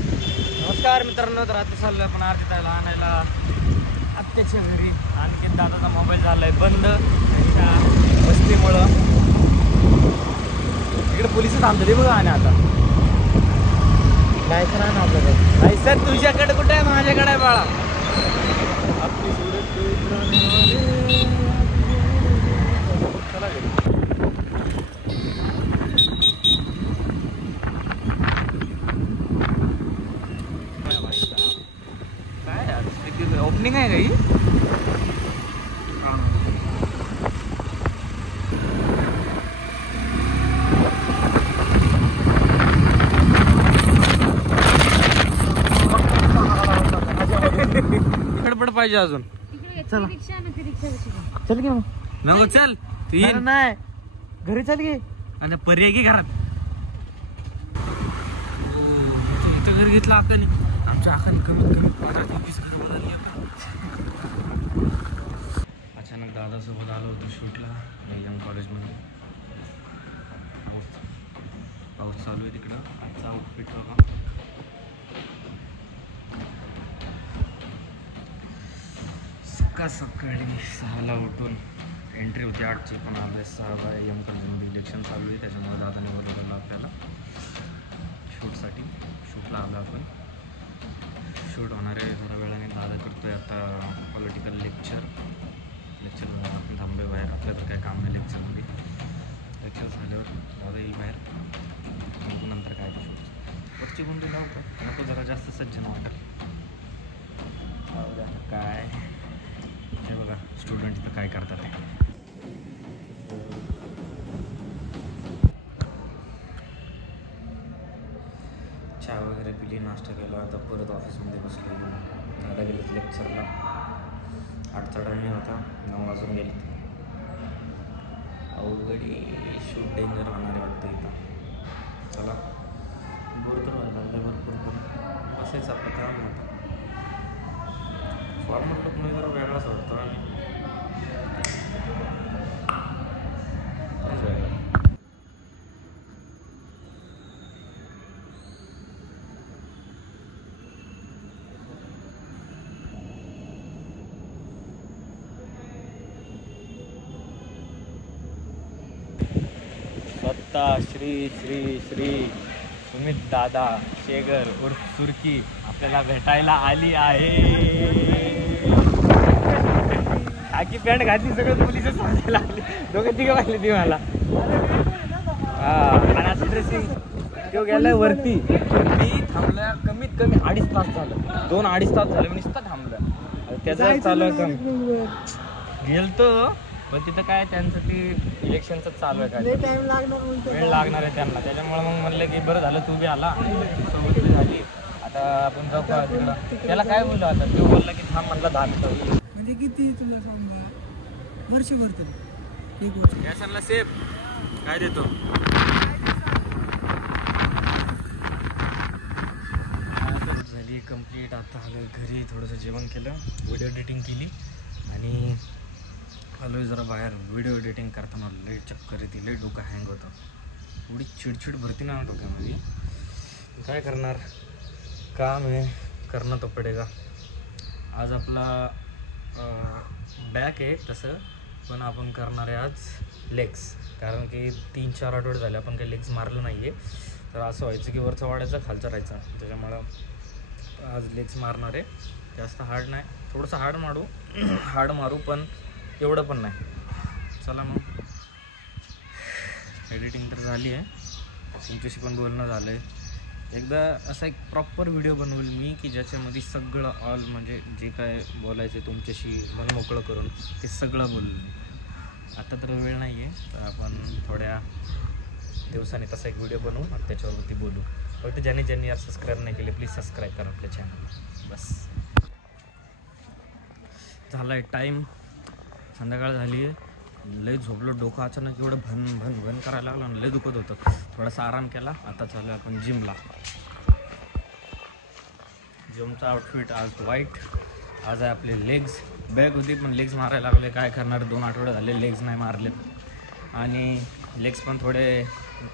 नमस्कार मित्रांनो, तर आता चाललोय आपण आरतीला आणायला आत्याच्या घरी. आणखी दादाचा मोबाईल झालाय बंद त्यांच्या वस्तीमुळं. इकडे पोलिस थांबतले बघा. आणि आता लायसन आहे ना आपल्याकडे. लायसन तुझ्याकडे कुठे आहे? माझ्याकडे आहे बाळा. आपली चला घरी. ओपनिंग आहे काही. गडबड पाहिजे अजून. चल चल की मग. नको चल नाही घरी चल की. आणि पर्याय की घरात इथं घर घेतलं आकाने. आमच्या आकाने कमीत कमी 15-20 घर बदलली. अचानक दादासोबत आलो होतो शूटला एम कॉलेजमध्ये. पाऊस चालू आहे तिकडं. आजचा आउटफिट बघा. सकाळी 6ला उठून एंट्री होती 8ची, पण अभ्यास 6 एम कॉलेजमध्ये इलेक्शन चालू आहे. त्याच्यामुळे दादाने बोलवलं आपल्याला शूटसाठी. शूटला आलो आपण. शूट होणार आहे थोड्या वेळाने. दादा करतोय आता पॉलिटिकल लेक्चर आपण थांबलोय बाहेर. आपल्या तर काय काम नाही लेक्चरमध्ये. लेक्चर झाल्यावर दादा येईल बाहेर. नंतर काय शूट वरची गुंडी लावतो नको, जरा जास्त सज्जन वाटत. काय हे बघा स्टुडंट इथं काय करतात ते. चहा वगैरे पिली, नाश्ता केला. आता परत ऑफिसमध्ये बसलो. दादा गेलेत लेक्चरला. 8चा टायमिंग होता, 9 वाजून गेले. अवघडी शूट डेंजर होणार आहे वाटतं इथं. चला बोर तर व्हायला लागलं भरपूर, पण बसायचं आपलं काम होतं. फॉर्मल लुकमध्ये जरा वेगळाच वाटतो. आणि स्वतः श्री श्री श्री सुमित दादा शेगर उर्फ सुरकी आपल्याला भेटायला आली आहे. आखी पॅन्ट घातली, सगळं पोलिस समजायला लागले. दोघं तिघं पाहिले ती मला. आणि असं ड्रेसिंग तो गेलाय वरती. मी थांबलोय कमीत कमी 2.5 तास झालं. 2-2.5 तास झाले मी नुसतं थांबलोय. त्याचं चालू आहे काम. गेलतो पण तिथं काय त्यांचं ते इलेक्शनचं चालू आहे. काय वेळ लागणार आहे त्यांना. त्याच्यामुळे मग म्हणलं की बरं झालं तू बी आला, सोबत झाली. आता आपण जाऊ का तिकडं. त्याला काय बोललो आता. तो बोलला की थांब. म्हणलं 10 मिनिटं. म्हणजे किती तुला सांगा वर्षभर तरी 1 वर्ष. कॅशनला सेफ काय देतो. झाली कंप्लीट. आता आलो घरी. थोडंसं जेवण केलं, व्हिडिओ एडिटिंग केली आणि आलोय जरा बाहेर. व्हिडिओ एडिटिंग करताना लय चक्कर येते, लय डोकं हँग होतं. थोडी चिडचिड भरती ना डोक्यामध्ये. काय करणार, काम आहे, करणं तो पडेगा. आज आपला बॅक आहे तसं, पण आपण करणार आहे आज लेग्स. कारण की 3-4 आठवडे झाले आपण काही लेग्स मारलं नाही आहे. तर असं व्हायचं की वरचा वाढायचा, खालचा राहायचा. त्याच्यामुळं आज लेग्स मारणार आहे. जास्त हार्ड नाही, थोडंसं हार्ड मारू पण एवढं पण नाही. चला मग. एडिटिंग तर झाली आहे, तुमच्याशी पण बोलणं झालं आहे. एकदा असा एक प्रॉपर व्हिडिओ बनवेल मी की ज्याच्यामध्ये सगळं ऑल म्हणजे जे काय बोलायचं तुमच्याशी मन मोकळं करून ते सगळं बोलू. आता तर वेळ नाही आहे, तर आपण थोड्या दिवसांनी तसा एक व्हिडिओ बनवू आणि त्याच्यावरती बोलू. फक्त ज्यांनी यार सबस्क्राईब नाही केले प्लीज सबस्क्राईब करा आपल्या चॅनलला. बस झाला आहे टाईम. संध्याकाळ झाली आहे. लय झोपलो. डोकं अचानक एवढं भन करायला लागलं आणि लय दुखत होतं. थोडासा आराम केला. आता चालू आपण जिमला. जिमचा आउटफिट आज व्हाईट. आज आहे आपले लेग्स. बॅग होती पण लेग्स मारायला लागले. काय करणार, 2 आठवडे झाले लेग्स नाही मारलेत. आणि लेग्स पण थोडे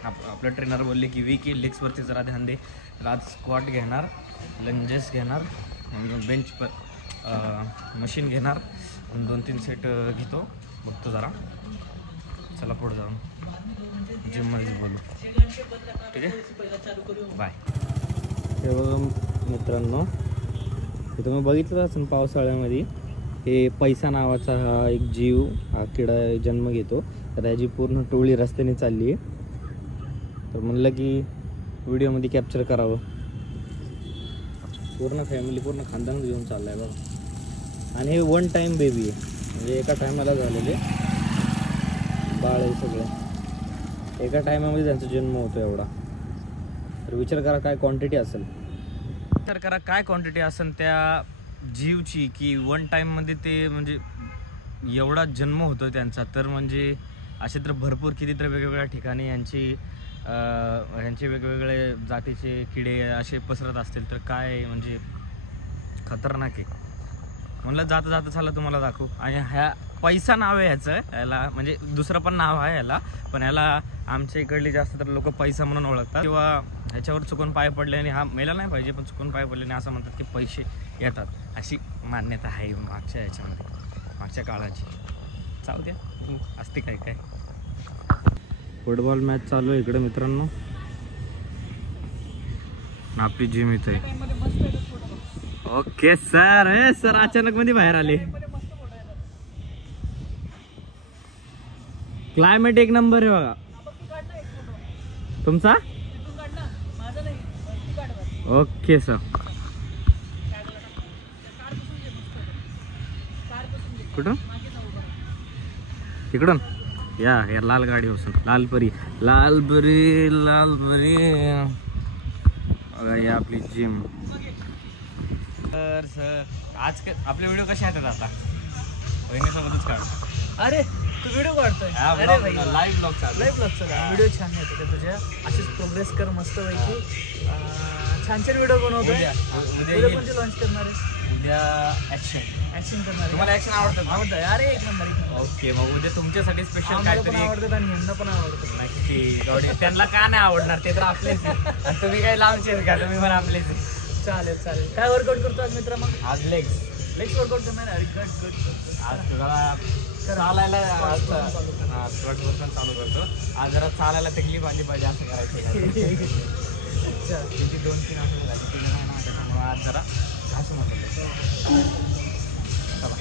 आपलं ट्रेनर बोलले की वीक लेग्सवरती जरा ध्यान दे. तर आज स्क्वॉट घेणार, लंजेस घेणार, बेंच पर मशीन घेणार, 2-3 सेट घेतो, बघतो जरा. चला पुढे जाऊन जिममध्येच बोलू. ठीक आहे, बाय. हे बघा मित्रांनो, हे तुम्ही बघितलं असेल पावसाळ्यामध्ये हे पैसा नावाचा हा एक जीव, हा किडा जन्म घेतो. तर त्याची पूर्ण टोळी रस्त्याने चालली आहे. तर म्हणलं की व्हिडिओमध्ये कॅप्चर करावं. पूर्ण फॅमिली, पूर्ण खानदान घेऊन चाललं आहे बघा. आणि हे 1 टाईम बेबी आहे, म्हणजे एका टायमाला झालेले बाळ आहे सगळे. एका टायमामध्ये त्यांचा जन्म होतो एवढा. तर विचार करा काय क्वांटिटी असेल, विचार करा काय क्वांटिटी असेल त्या जीवची, की 1 टाईममध्ये ते म्हणजे एवढा जन्म होतो त्यांचा. तर म्हणजे असे तर भरपूर कितीतरी वेगवेगळ्या ठिकाणी यांचे वेगवेगळे जातीचे किडे असे पसरत असतील. तर काय म्हणजे खतरनाक आहे. म्हणलं जाता जाता चाललं तुम्हाला दाखवू. आणि ह्या पैसा नाव आहे ह्याचं, याला म्हणजे दुसरं पण नाव आहे याला, पण याला आमच्या इकडली जास्त तर लोक पैसा म्हणून ओळखतात. किंवा ह्याच्यावर चुकून पाय पडले आणि हा मेला नाही पाहिजे, पण चुकून पाय पडले आणि असं म्हणतात की पैसे येतात, अशी मान्यता आहे मागच्या ह्याच्यामध्ये, मागच्या काळाची. चालू द्या, असते काय काय. फुटबॉल मॅच चालू आहे इकडे मित्रांनो. आपली जिम इथे आहे. Okay sir. हे सर अचानक मध्ये बाहेर आले. क्लायमेट एक नंबर आहे बघा. तुमचा ओके सर. कुठून तिकडून या लाल गाडी बसून. लालपरी बघा आपली जिम. सर आज आपले व्हिडिओ कसे येतात आता? बहिणीसोबतच काढ. अरे तू व्हिडिओ काढतोय? लाईव्ह ब्लॉग चालू. व्हिडिओ छान येतो तुझ्या. अशीच प्रोग्रेस कर मस्त पैकी. छान व्हिडिओ बनवतोय. उद्या कोणते लॉन्च करणार आहे? उद्या ऍक्शन करणार. तुम्हाला ऍक्शन आवडतं? अरे एक नंबर. ओके, मग उद्या तुमच्यासाठी स्पेशल काहीतरी आवडतात आणि यांना पण आवडतं. नक्की. त्यांना का नाही आवडणार, ते तर आपलेच. तुम्ही काही लांबचे का? तुम्ही पण आपलेच. चालेल. काय वर्कआउट करतो आज मित्र? मग आज लेग्स वर्कआउट करणार. अरे गुड. आज तुला चालायला स्क्वॉट बसून चालू करतो. आज जरा चालायला तकलीफ आली पाहिजे असं करायचं. अच्छा, किती 2-3 आठवडे झाले तुम्ही नाही ना, त्याच्यामुळे आज जरा घासून होतं. चला.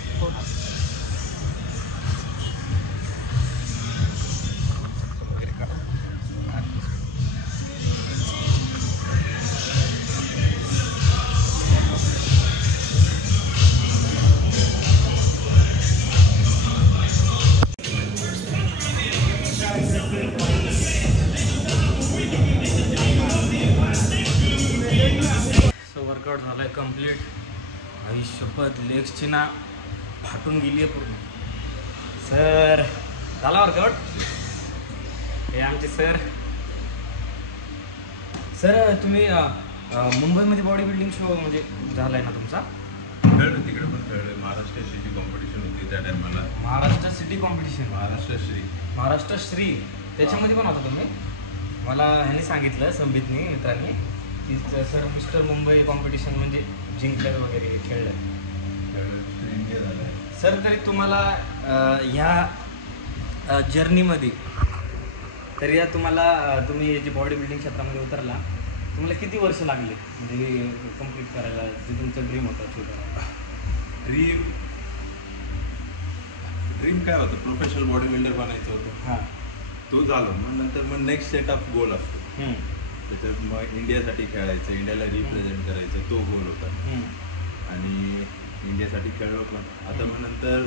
वर्कआउट झालंय कम्प्लीट. शपथ लेग्सची ना फाटून गेली आहे पूर्ण. सर झाला वर्कआउट. हे आमचे सर तुम्ही मुंबईमध्ये बॉडी बिल्डिंग शो म्हणजे झालाय ना तुमचा? खेळलो तिकडे पण खेळलो. महाराष्ट्र सिटी कॉम्पिटिशन होती त्या टायमाला. महाराष्ट्र सिटी कॉम्पिटिशन, महाराष्ट्र श्री त्याच्यामध्ये पण होता तुम्ही? मला ह्यांनी सांगितलं, संबितनी मित्रांनी, की सर मिस्टर मुंबई कॉम्पिटिशन म्हणजे जिंकलं वगैरे खेळलं. इंडिया झालं. सर तरी तुम्हाला ह्या जर्नीमध्ये तरी तुम्ही जे बॉडी बिल्डिंग क्षेत्रामध्ये उतरला, तुम्हाला किती वर्ष लागले म्हणजे कम्प्लीट करायला जे तुमचं ड्रीम होतं छोटा? ड्रीम काय होतं? प्रोफेशनल बॉडी बिल्डर बनायचं होतं. हां, तो झालं. मग नंतर नेक्स्ट सेट ऑफ गोल असतो. त्याच्यात मग इंडियासाठी खेळायचं, इंडियाला रिप्रेझेंट करायचं, तो गोल होता. आणि इंडियासाठी खेळलो पण. आता मग नंतर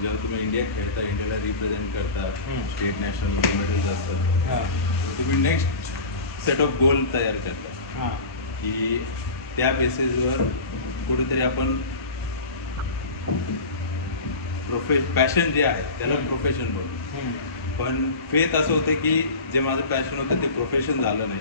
जेव्हा तुम्ही इंडिया खेळता, इंडियाला रिप्रेझेंट करता, स्टेट नॅशनल मेडल्स असतात, तुम्ही नेक्स्ट सेट ऑफ गोल तयार करता की त्या बेसिसवर कुठेतरी आपण पॅशन जे आहे त्याला प्रोफेशन बनवू. पण फेथ असं होतं की जे माझं पॅशन होतं ते प्रोफेशन झालं नाही.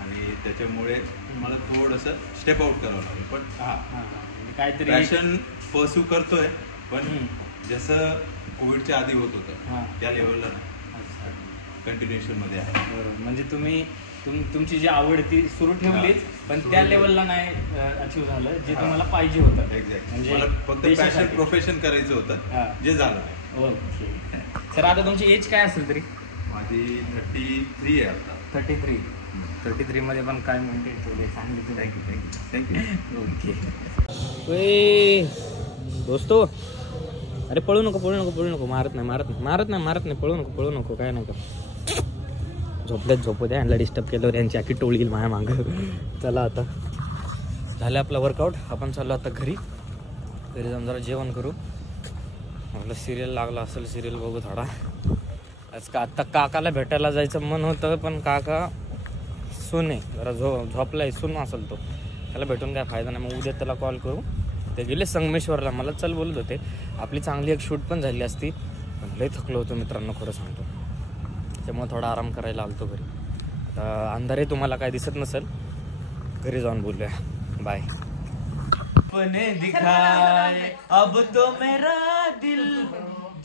आणि त्याच्यामुळे मला थोडंसं स्टेप आउट करावं लागेल. पण काहीतरी पॅशन परस्यू करतोय, पण जसं कोविडच्या आधी होत होतं त्या लेवलला कंटिन्युएशन मध्ये आहे. बरोबर. म्हणजे तुम्ही तुमची जी आवड ती सुरू ठेवलीच, पण त्या लेवलला नाही अचीव झालं जे तुम्हाला पाहिजे होतं. एक्झॅक्ट. म्हणजे मला फक्त देशासाठी. पॅशन प्रोफेशन करायचं हा. होतं, जे झालं नाही. ओके सर, आता तुमची एज काय असेल तरी? माझी 33 आहे आता. 33 मध्ये पण काय मेंटेन ठेवले, चांगली थँक्यू. ओके दोस्तो, अरे पळू नको, मारत नाही, पळू नको, काय नाही कर. झोपू द्या, यांना डिस्टर्ब केल्यावर यांची आखी टोळी येईल माझ्या मागं. चला आता झालं आपला वर्कआउट, आपण चाललो आता घरी जाऊन जरा जेवण करू. आपलं सिरियल लागला असेल, सिरियल बघू थोडा. आज आत्ता काकाला भेटायला जायचं मन होतं, पण काका सून आहे, जरा झोपलाय, सून असेल तो, त्याला भेटून काय फायदा नाही. मग उद्या त्याला कॉल करू. ते गेले संगमेश्वरला, मला चल बोलत होते. आपली चांगली एक शूट पण झाली असती, पण लय थकलो होतो मित्रांनो, खरं सांगतो. त्यामुळे थोडा आराम करायला आलतो घरी. आता अंधारे तुम्हाला काय दिसत नसेल, घरी जाऊन बोलूया. बाय. अपने दिखाए अब तो मेरा दिल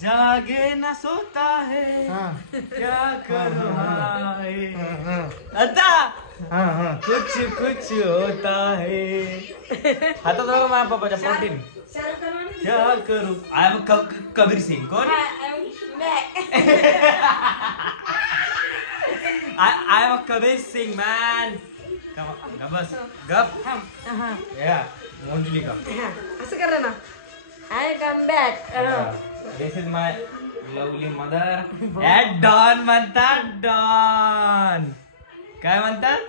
जागे न सोता है, क्या करूं हाय, आता कुछ होता है. आता बघा माझ्या पप्पाच्या प्रोटीन. क्या करूं, आय एम कबीर सिंग. कोण? I am a Kabir Singh, man. बस गप. मोंडली का असं करा ना. I come back. This is my lovely mother. At Don म्हणतात, डॉन. काय म्हणतात?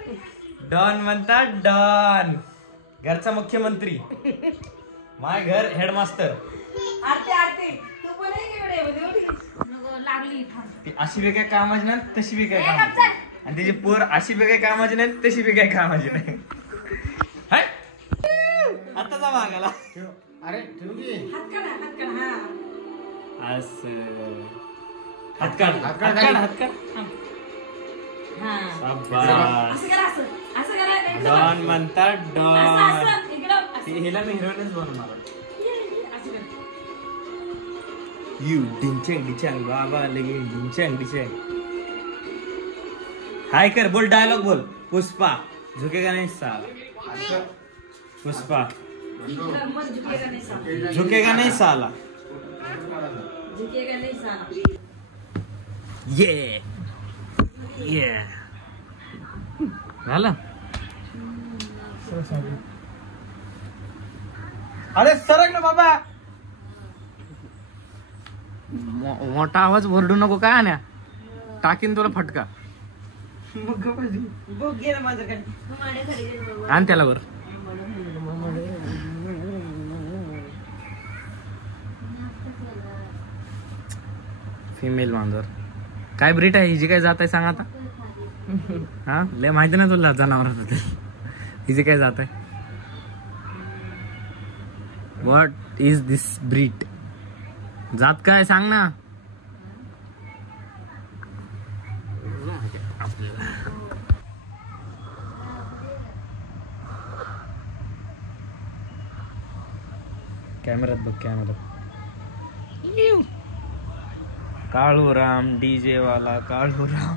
डॉन म्हणतात, डॉन. घरचा मुख्यमंत्री, माय घर हेडमास्टर. आरती तू पण लागली ती अशी बी काय कामाची नाही, तशी बी काय कामाची नाही. आणि तिची पोर अशी बी काय कामाची नाही, तशी बी काय कामाची नाही. आताचा मागाला. अरे डॉन म्हणतात, डॉन. हिला मी हिरोईनच बनवणार. यू डिंचंग बाबा लगे डिंचंग. हाय कर, बोल, डायलॉग बोल. पुष्पा झुकेगा नहीं साला. पुष्पा झुकेगा नहीं साला. ये झालं. अरे सरक ना बाबा. मोठा आवाज ओरडू नको काय आण्या, टाकीन तुला फटका. आण त्याला वर. फिमेल मांजर काय ब्रीड आहे हिची, काय जात आहे सांग आता. हा लय माहिती ना तुला जनावर. हिची काय जात आहे? What is this breed? जात काय सांग ना. कॅमेऱ्यात बघ, कॅमेऱ्यात. काळूराम डीजे वाला काळूराम.